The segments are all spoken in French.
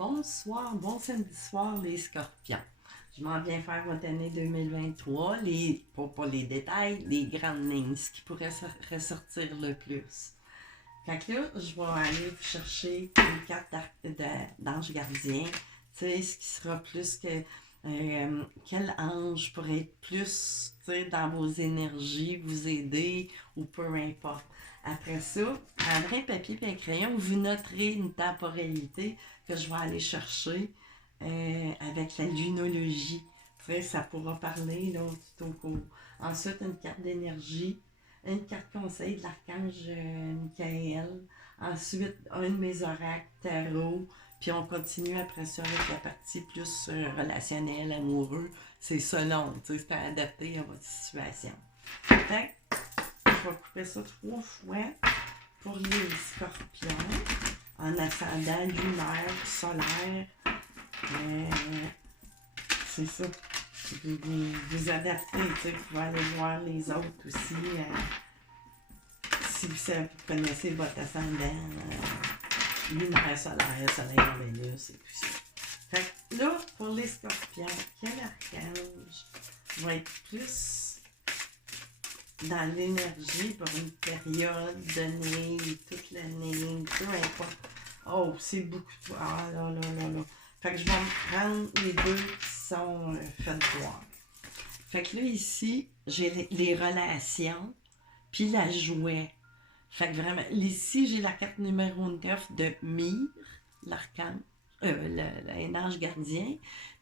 bonsoir, bon samedi soir les scorpions. Je m'en viens faire votre année 2023, pas les détails, les grandes lignes, ce qui pourrait ressortir le plus. Fait que là, je vais aller vous chercher une carte d'ange gardien, tu sais, ce qui sera plus que quel ange pourrait être plus dans vos énergies, vous aider ou peu importe. Après ça, prendrez un papier et un crayon, vous noterez une temporalité que je vais aller chercher avec la lunologie. Après, ça pourra parler là, tout au cours. Ensuite, une carte d'énergie, une carte conseil de l'archange Michael. Ensuite, un de mes oracles tarot. Puis on continue après ça avec la partie plus relationnelle, amoureux. C'est selon, c'est adapté à votre situation. Fait je vais couper ça 3 fois pour les scorpions, en ascendant lunaire, solaire. C'est ça. Vous adaptez, vous pouvez aller voir les autres aussi. Si vous connaissez votre ascendant lunaire, solaire, soleil en Vénus et tout ça. Fait que là, pour les scorpions, quel archange va être plus dans l'énergie pour une période donnée, toute l'année, peu importe. Oh, c'est beaucoup trop. Ah là là là là. Fait que je vais me prendre les deux qui sont faites voir. Fait que là, ici, j'ai les relations, puis la jouet. Fait que vraiment, ici, j'ai la carte numéro 9 de Myre, l'archange, l'ange gardien,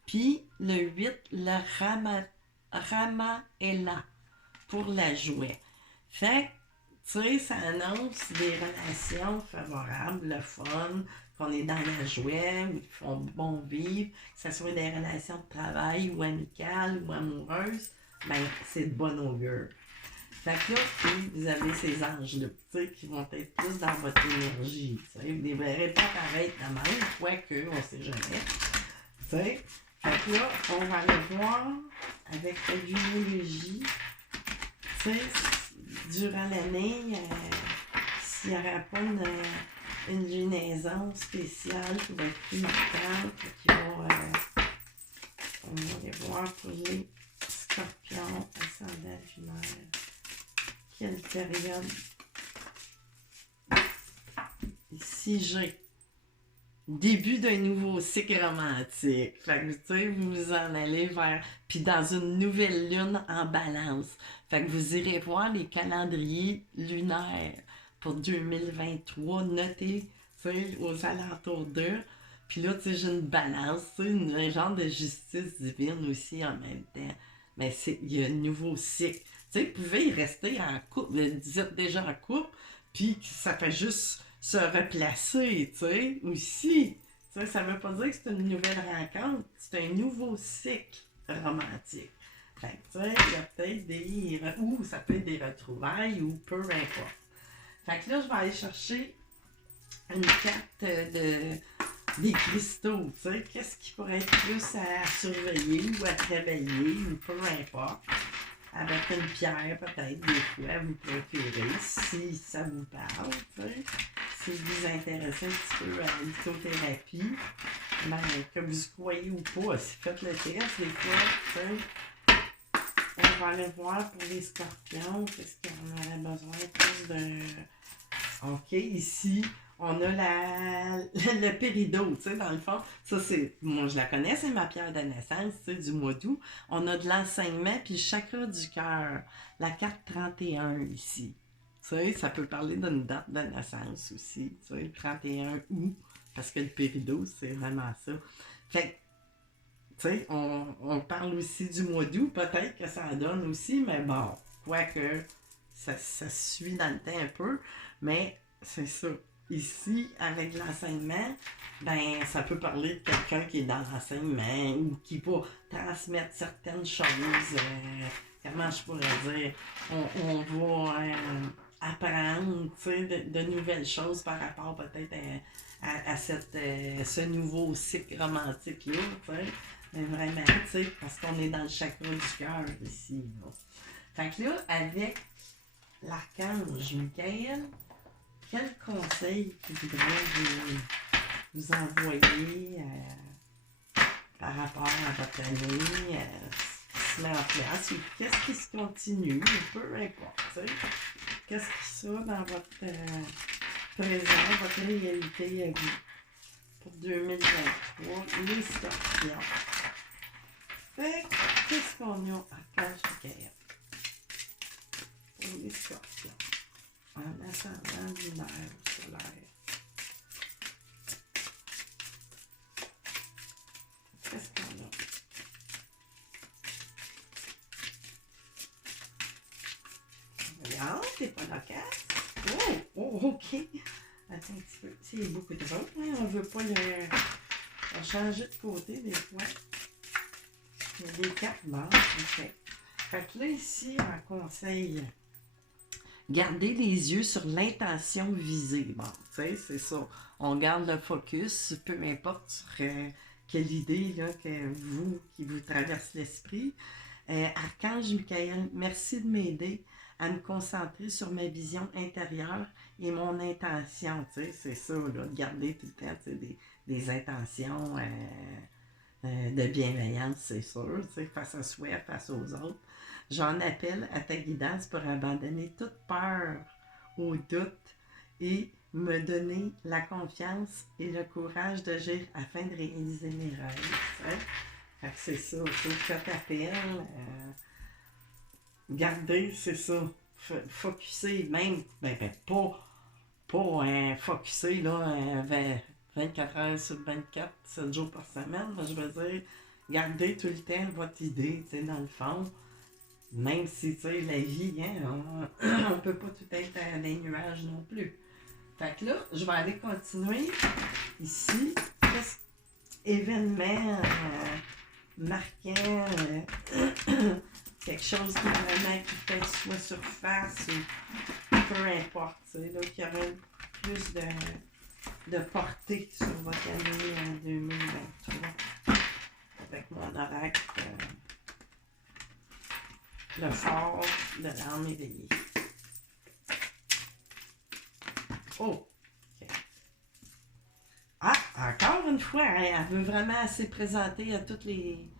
puis le 8, le Ramaella pour la jouet. Fait que, tu sais, ça annonce des relations favorables, le fun, qu'on est dans la jouet, où ils font bon vivre, que ce soit des relations de travail ou amicales ou amoureuses, ben c'est de bon augure. Fait que là, vous avez ces anges-là, qui vont être plus dans votre énergie. Vous ne les verrez pas paraître de même, quoique, on ne sait jamais. T'sais. Fait que là, on va aller voir avec la lumologie, durant l'année, s'il n'y aura pas une lunaison spéciale qui va être plus marquante, qui va, on va aller voir pour les scorpions, ascendant lunaire. Quelle période? Ici, j'ai début d'un nouveau cycle romantique. Fait que, tu sais, vous vous en allez vers... Puis dans une nouvelle lune en balance. Fait que vous irez voir les calendriers lunaires pour 2023. Notez, tu sais, aux alentours d'eux. Puis là, tu sais, j'ai une balance, tu sais, un genre de justice divine aussi en même temps. Mais il y a un nouveau cycle. Tu sais, vous pouvez y rester en couple, vous êtes déjà en couple, puis ça fait juste se replacer, tu sais, aussi. Tu sais, ça veut pas dire que c'est une nouvelle rencontre, c'est un nouveau cycle romantique. Fait que, tu sais, il y a peut-être des... ou ça peut être des retrouvailles, ou peu importe. Fait que là, je vais aller chercher une carte des cristaux, tu sais, qu'est-ce qui pourrait être plus à surveiller ou à travailler, ou peu importe. Avec une pierre, peut-être, des fois, vous procurer, si ça vous parle, tu sais. Si vous vous intéressez un petit peu à la lithothérapie, ben, que vous y croyez ou pas, si faites le test, des fois, tu sais. On va aller voir pour les scorpions, qu'est-ce qu'on aurait besoin plus de... OK, ici, on a le péridot, tu sais, dans le fond. Ça, c'est, moi, je la connais, c'est ma pierre de naissance, tu sais, du mois d'août. On a de l'enseignement, puis le chakra du cœur, la carte 31 ici. Tu sais, ça peut parler d'une date de naissance aussi, tu sais, 31 août, parce que le péridot, c'est vraiment ça. Fait tu sais, on parle aussi du mois d'août, peut-être que ça en donne aussi, mais bon, quoique, ça suit dans le temps un peu, mais c'est ça. Ici, avec l'enseignement, ben, ça peut parler de quelqu'un qui est dans l'enseignement ou qui va transmettre certaines choses. Comment je pourrais dire? On va apprendre, tu sais, de nouvelles choses par rapport peut-être à ce nouveau cycle romantique-là, tu sais. Mais vraiment, tu sais, parce qu'on est dans le chakra du cœur ici. Là. Fait que là, avec l'archange Michael, quel conseil tu voudrais vous vous envoyer par rapport à votre année qui se met en place ou qu'est-ce qui se continue, peu importe. T'sais. Qu'est-ce qui sera dans votre présent, votre réalité à vous pour 2023, les scorpions. Fait qu'est-ce qu'on a à Archange Michael pour les scorpions en ascendant lunaire solaire? Qu'est-ce qu'on a? Regarde, t'es pas loquace. Oh, ok. Attends un petit peu. Il y a beaucoup de votes, hein? On veut pas le changer de côté des fois. Il y a des cartes basses, ok. Fait que là, ici, un conseil. Gardez les yeux sur l'intention visée. Bon, tu sais, c'est ça. On garde le focus, peu importe sur quelle idée là, qui vous traverse l'esprit. Archange Michael, merci de m'aider à me concentrer sur ma vision intérieure et mon intention. Tu sais, c'est ça, là, de garder tout le temps des intentions de bienveillance, c'est sûr, tu sais, face à soi, face aux autres. J'en appelle à ta guidance pour abandonner toute peur ou doute et me donner la confiance et le courage d'agir afin de réaliser mes rêves. Tu sais. Fait que c'est ça, faut que tu t'appelles. Garder, c'est ça. Focuser, même, pas focuser là, 24 heures sur 24, 7 jours par semaine, je veux dire, gardez tout le temps votre idée, tu sais, dans le fond. Même si, tu sais, la vie, hein, on peut pas tout être à des nuages non plus. Fait que là, je vais aller continuer ici. Événement marquant, quelque chose qui vraiment qui fait soit surface ou peu importe, tu sais, là, qui aurait plus de portée sur votre année en 2023. Avec mon oracle, le fort de l'âme éveillée. Oh! Okay. Ah! Encore une fois, elle veut vraiment se présenter à toutes les...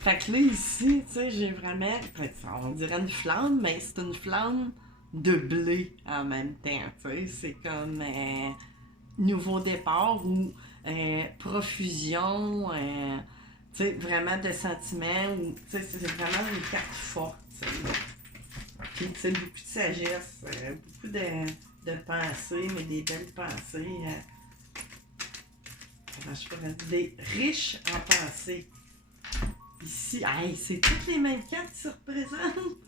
Fait que là, ici, tu sais, j'ai vraiment... On dirait une flamme, mais c'est une flamme de blé en même temps, tu sais. C'est comme nouveau départ ou profusion, tu sais, vraiment de sentiments, ou, tu sais, c'est vraiment une carte forte, tu sais. Puis, tu sais, beaucoup de sagesse, beaucoup de pensées, mais des belles pensées. Comment je pourrais dire? Des riches en pensées. Ici, hey, c'est toutes les mêmes cartes qui se représentent.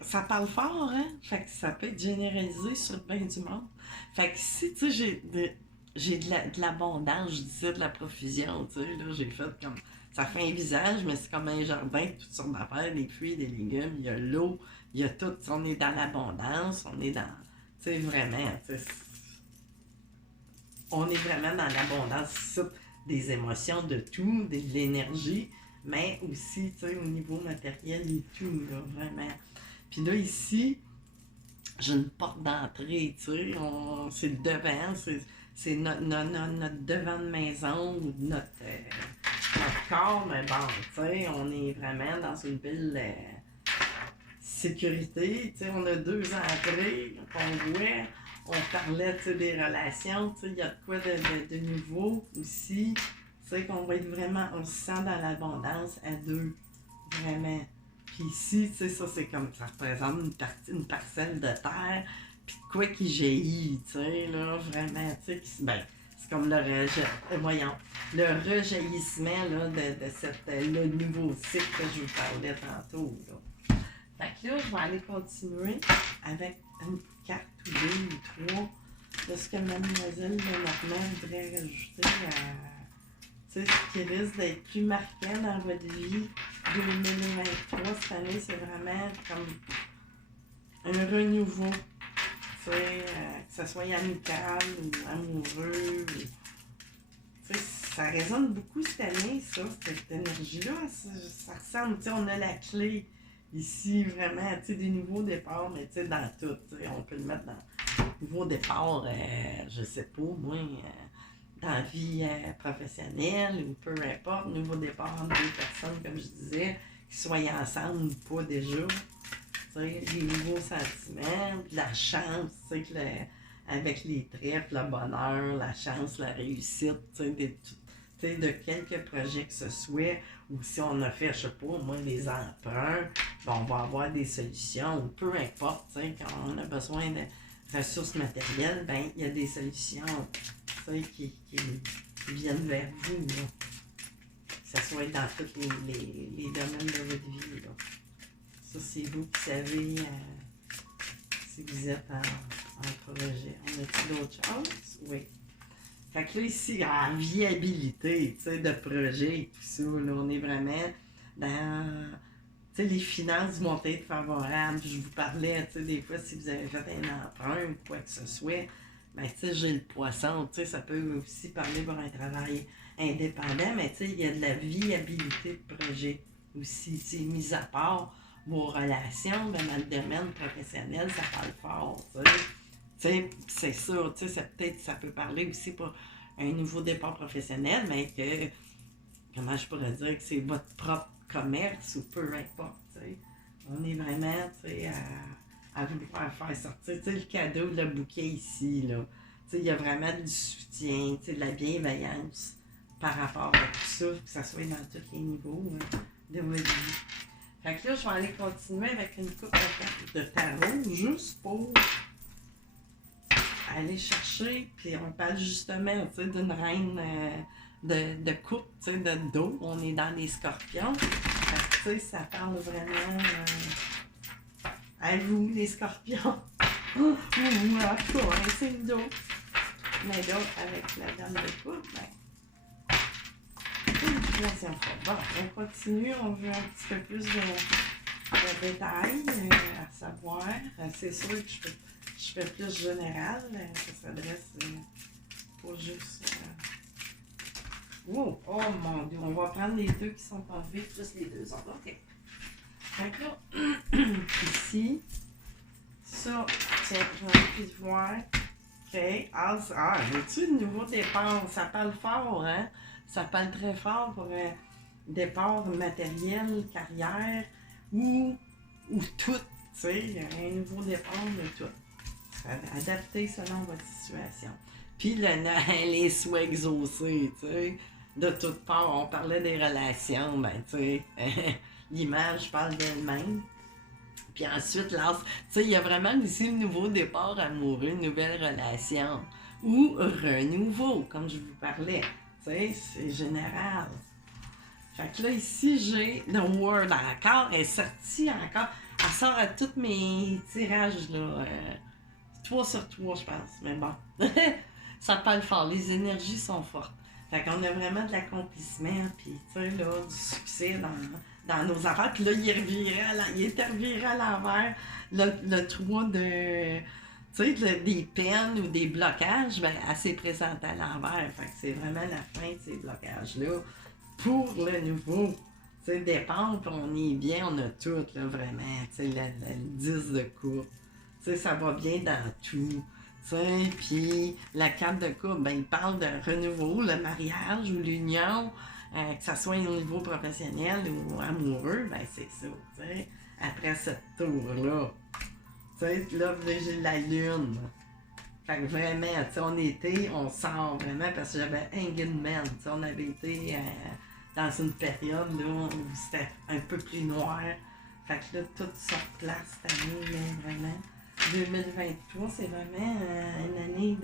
Ça parle fort, hein? Fait que ça peut être généralisé sur bien du monde. Fait que ici, tu sais, j'ai de l'abondance, je disais de la profusion, tu sais, là, j'ai fait comme... Ça fait un visage, mais c'est comme un jardin, toutes sortes d'affaires, des fruits, des légumes, il y a l'eau, il y a tout, on est dans l'abondance, on est dans... Tu sais, vraiment, tu sais... On est vraiment dans l'abondance, des émotions, de tout, de l'énergie, mais aussi, tu sais, au niveau matériel et tout, là, vraiment. Puis là, ici, j'ai une porte d'entrée, tu sais, c'est le devant, c'est notre devant de maison, ou notre corps, mais bon, tu sais, on est vraiment dans une belle sécurité, tu sais, on a 2 entrées qu'on voit. On parlait des relations, il y a de quoi de nouveau aussi. Tu sais qu'on va être vraiment, on se sent dans l'abondance à 2, vraiment. Puis ici, tu sais, ça c'est comme, ça représente une parcelle de terre, puis de quoi qui jaillit, tu sais, là, vraiment, tu sais, ben, c'est comme le rejaillissement, là, de le nouveau cycle que je vous parlais tantôt, là. Fait que là, je vais aller continuer avec une carte ou 2 ou 3 de ce que Mademoiselle Lenormand voudrait rajouter à ce qui risque d'être plus marquant dans votre vie 2023. Cette année, c'est vraiment comme un renouveau. Que ce soit amical ou amoureux. Ça résonne beaucoup cette année, ça, cette énergie-là. Ça ressemble, on a la clé. Ici, vraiment, des nouveaux départs, mais dans tout, on peut le mettre nouveau départ, je sais pas, moi, dans la vie professionnelle ou peu importe, nouveau départ entre deux personnes, comme je disais, qui soient ensemble ou pas déjà. Des nouveaux sentiments, de la chance, avec les trèfles, le bonheur, la chance, la réussite, de quelques projets que ce soit, ou si on a fait, je sais pas, moi, des emprunts, ben, on va avoir des solutions, ou peu importe, quand on a besoin de ressources matérielles, ben il y a des solutions qui viennent vers vous, là. Que ce soit dans tous les domaines de votre vie, là. Ça, c'est vous qui savez si vous êtes en projet. On a-t-il d'autres choses? Oui. Fait que là, ici, en viabilité, de projet et tout ça, là, on est vraiment dans, les finances vont être favorables. Je vous parlais, des fois, si vous avez fait un emprunt ou quoi que ce soit, ben, j'ai le poisson, ça peut aussi parler pour un travail indépendant, mais il y a de la viabilité de projet aussi, mis à part vos relations, ben, dans le domaine professionnel, ça parle fort, c'est sûr, ça peut parler aussi pour un nouveau départ professionnel, mais que, comment je pourrais dire, que c'est votre propre commerce ou peu importe, on est vraiment, à vouloir faire sortir, le cadeau, le bouquet ici, là, il y a vraiment du soutien, de la bienveillance par rapport à tout ça, que ça soit dans tous les niveaux de votre vie. Fait que là, je vais aller continuer avec une coupe de tarot, juste pour aller chercher, puis on parle justement, d'une reine de coupe, de dos, on est dans les scorpions. Fait que, ça parle vraiment à vous, les scorpions. Ou en tout cas, un signe d'eau. Mais là, avec la dame de coupe, ben, troisième fois. Bon, on continue, on veut un petit peu plus de détails à savoir. C'est sûr que je fais plus général, ça s'adresse pas juste... Oh mon Dieu, on va prendre les deux qui sont enlevés plus les deux autres. OK. Fait que là, ici, ça, tiens, j'ai envie de voir. OK. Veux-tu le nouveau départ? Ça parle fort, hein? Ça parle très fort pour départ matériel, carrière ou tout, un nouveau départ de tout. Adapté selon votre situation. Puis les souhaits exaucés, de toutes parts, on parlait des relations, ben l'image parle d'elle-même. Puis ensuite, il y a vraiment ici le nouveau départ amoureux, une nouvelle relation. Ou renouveau, comme je vous parlais. C'est général. Fait que là, ici, j'ai The World encore. Elle est sortie encore. Elle sort à tous mes tirages, là. 3 sur 3, je pense. Mais bon. Ça parle fort. Les énergies sont fortes. Fait qu'on a vraiment de l'accomplissement. Puis, du succès dans nos affaires. Puis là, il est reviré à l'envers. Le 3 de... des peines ou des blocages, ben, elle s'est présentée à l'envers. Fait que c'est vraiment la fin de ces blocages-là. Pour le nouveau, départ, puis on est bien, on a tout, là, vraiment. Le 10 de coupe. Ça va bien dans tout. Puis la carte de coupe, ben, il parle de renouveau, le mariage ou l'union, que ce soit au niveau professionnel ou amoureux, ben c'est ça. Après ce tour-là. Là, j'ai la lune. Fait que vraiment, on sort vraiment parce que j'avais Engagement. On avait été dans une période là, où c'était un peu plus noir. Fait que là, tout se replace cette année, là, vraiment. 2023, c'est vraiment une année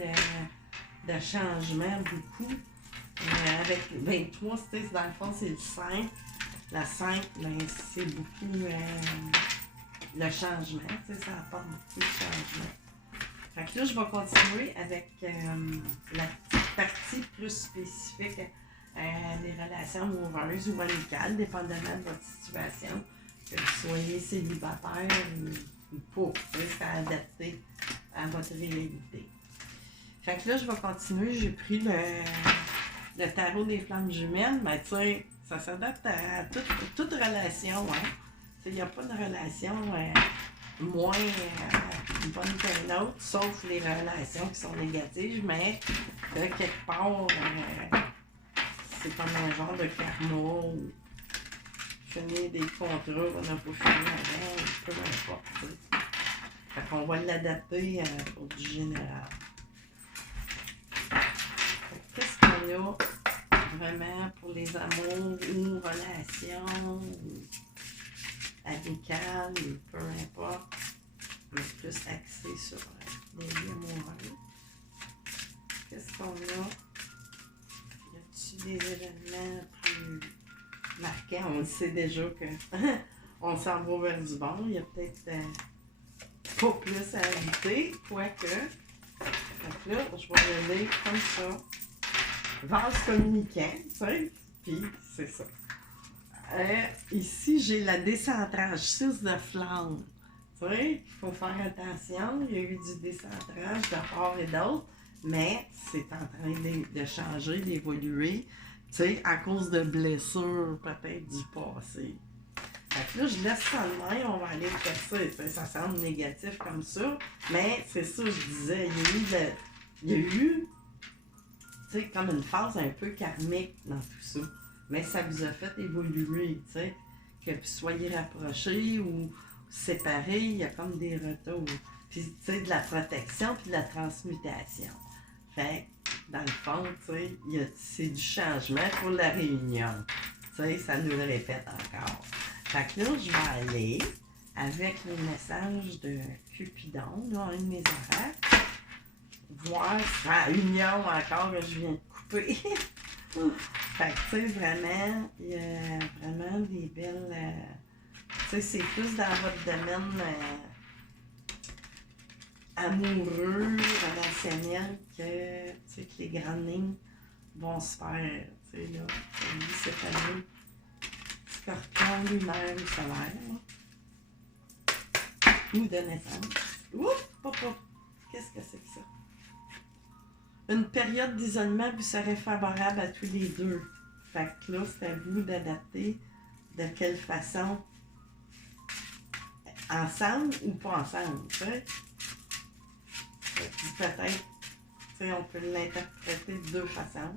de changement, beaucoup. Avec 23, dans le fond, c'est le 5. La 5, ben, c'est beaucoup le changement. Ça apporte beaucoup de changement. Fait que là, je vais continuer avec la petite partie plus spécifique des relations amoureuses ou amicales, dépendamment de votre situation, que vous soyez célibataire ou pas. C'est adapté à votre réalité. Fait que là, je vais continuer. J'ai pris le tarot des flammes jumelles. Mais tu sais, ça s'adapte à toute relation. Hein? Il n'y a pas de relation moins bonnes qu'un autre, sauf les relations qui sont négatives, mais de quelque part, c'est comme un genre de karma ou finir des contrats qu'on n'a pas fini avant, peu importe. T'sais. Fait qu'on va l'adapter pour du général. Qu'est-ce qu'on a vraiment pour les amours ou relations ou amicales ou peu importe, mais plus axé sur les liens amoureux. Qu'est-ce qu'on a? Y a-t-il des événements plus marquants? On le sait déjà que on s'en va vers du bon. Il y a peut-être pas plus à ajouter, quoique. Donc là, je vais le lire comme ça. Vase communicant, tu sais, puis c'est ça. Ici, j'ai la décentrage 6 de flamme. Tu sais, il faut faire attention. Il y a eu du décentrage de part et d'autre, mais c'est en train de changer, d'évoluer, tu sais, à cause de blessures peut-être du passé. Fait que là, je laisse ça de même, on va aller casser. Ça semble négatif comme ça, mais c'est ça que je disais. Il y a eu tu sais, comme une phase un peu karmique dans tout ça. Mais ça vous a fait évoluer, tu sais. Que vous soyez rapprochés ou séparés, il y a comme des retours. Puis, tu sais, de la protection puis de la transmutation. Fait que, dans le fond, tu sais, c'est du changement pour la réunion. Tu sais, ça nous le répète encore. Fait que là, je vais aller avec le message de Cupidon, là, un de mes oracles. Voir sa union encore que je viens de couper. Fait que, tu sais, vraiment, il y a vraiment des belles. Tu sais, c'est plus dans votre domaine amoureux, relationnel, que, tu sais, que les grandes lignes vont se faire. Tu sais, là, lui, cette année, Scorpion, lunaire ou solaire. Ou de naissance. Ouf, papa, qu'est-ce que c'est que ça? Une période d'isolement vous serait favorable à tous les deux. Fait que là, c'est à vous d'adapter de quelle façon. Ensemble ou pas ensemble, tu sais. Peut-être, tu sais, on peut l'interpréter de deux façons.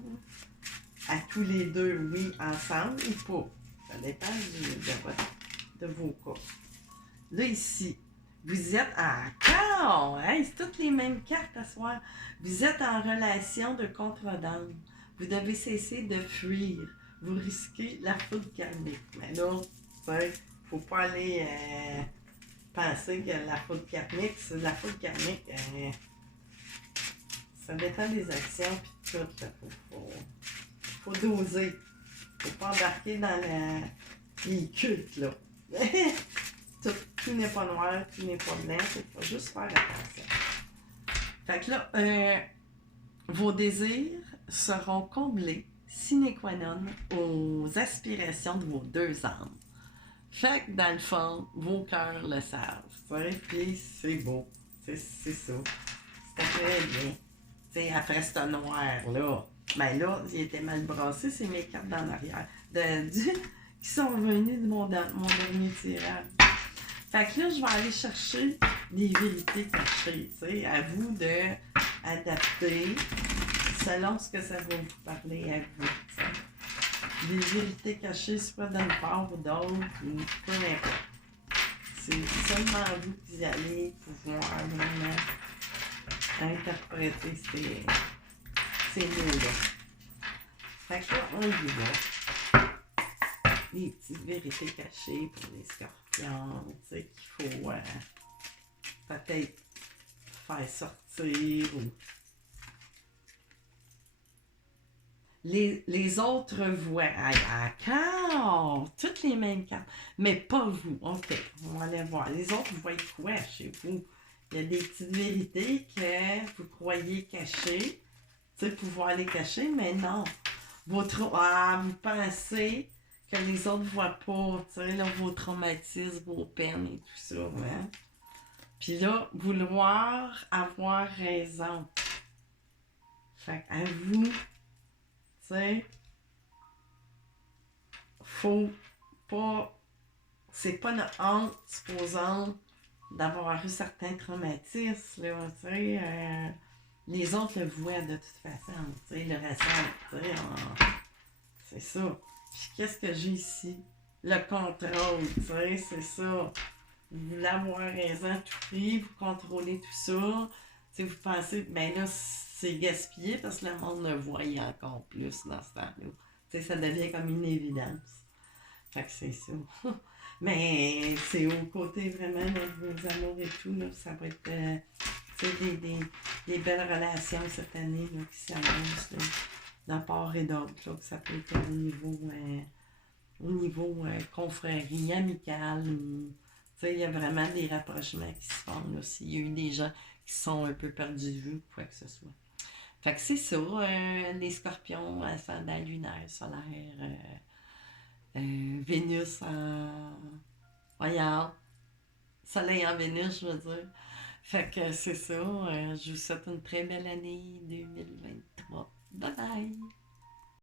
À tous les deux, oui, ensemble ou pas. Ça dépend de vos cas. Là, ici, vous êtes encore, hey, c'est toutes les mêmes cartes à soir. Vous êtes en relation de contredanse. Vous devez cesser de fuir. Vous risquez la foudre karmique. Mais là, tu sais, faut pas aller penser que la foudre karmique, c'est la foudre karmique. Ça dépend des actions puis tout. Faut doser. Faut pas embarquer dans les cultes, là. Tout n'est pas noir, tout n'est pas blanc, il faut juste faire attention. Fait que là, vos désirs seront comblés sine qua non aux aspirations de vos deux âmes. Fait que dans le fond, vos cœurs le savent. Puis c'est beau. C'est ça. C'est très bien. T'sais, après ce noir-là, ben là, il était mal brassé, c'est mes cartes dans l'arrière. Qui sont venues de mon dernier tirage. Fait que là, je vais aller chercher des vérités cachées. T'sais, à vous d'adapter selon ce que ça va vous parler à vous. T'sais. Des vérités cachées, soit d'une part ou d'autre, ou peu importe. C'est seulement vous qui allez pouvoir vraiment interpréter ces mots-là. Fait que là, on y va. Des petites vérités cachées pour les scorpions, tu sais, qu'il faut peut-être faire sortir ou... Les autres voient, d'accord, toutes les mêmes cartes, mais pas vous. OK, on va aller voir. Les autres voient quoi chez vous? Il y a des petites vérités que vous croyez cachées, tu sais, pouvoir les cacher, mais non. Vous pensez que les autres ne voient pas, tu sais, là, vos traumatismes, vos peines et tout ça, hein? Puis là, vouloir avoir raison. Fait à vous, tu sais, faut pas... C'est pas une honte, supposons, d'avoir eu certains traumatismes, là, tu sais. Les autres le voient de toute façon, tu sais, le ressentent, tu sais. C'est ça. Puis qu'est-ce que j'ai ici? Le contrôle, tu sais, c'est ça. Vous voulez avoir raison à tout prix, vous contrôlez tout ça. Tu sais, vous pensez, ben là, c'est gaspillé parce que le monde le voyait encore plus dans ce temps-là. Tu sais, ça devient comme une évidence. Fait que c'est ça. Mais c'est au côté vraiment de vos amours et tout, là, ça va être tu sais, des belles relations cette année là, qui s'annoncent là, d'un part et d'autre. Là, que ça peut être au niveau confrérie, amicale. Tu sais, il y a vraiment des rapprochements qui se font. Là, s'il y a eu des gens qui sont un peu perdus de vue, quoi que ce soit. Fait que c'est ça, les scorpions, ascendant lunaire, solaire, Vénus en. Voyons, Soleil en Vénus, je veux dire. Fait que c'est ça. Je vous souhaite une très belle année 2023. Bye bye!